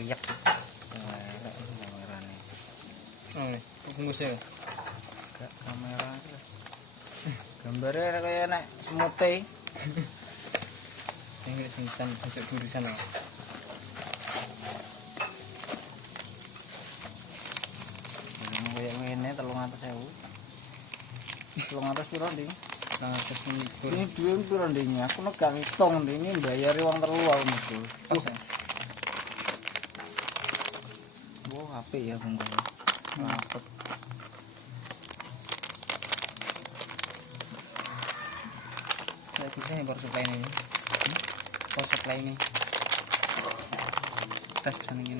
riak. Elek kamerane. Oh, bungkusnya. Gak kamera. Gambarnya kayak nek semute. Ini singsan sampai burisan ya. Ini kayak ngene 300.000. 300 piro, Ding? 300.000. Ini duit piro, Ding? Aku nek gak ngitung, Ding. Ini bayari wong telu aku niku. Pas ya. Wah, apik ya bungkus. Lapet. Kayak gitu nih power supply ini. Power supply ini. Tes bisa nih.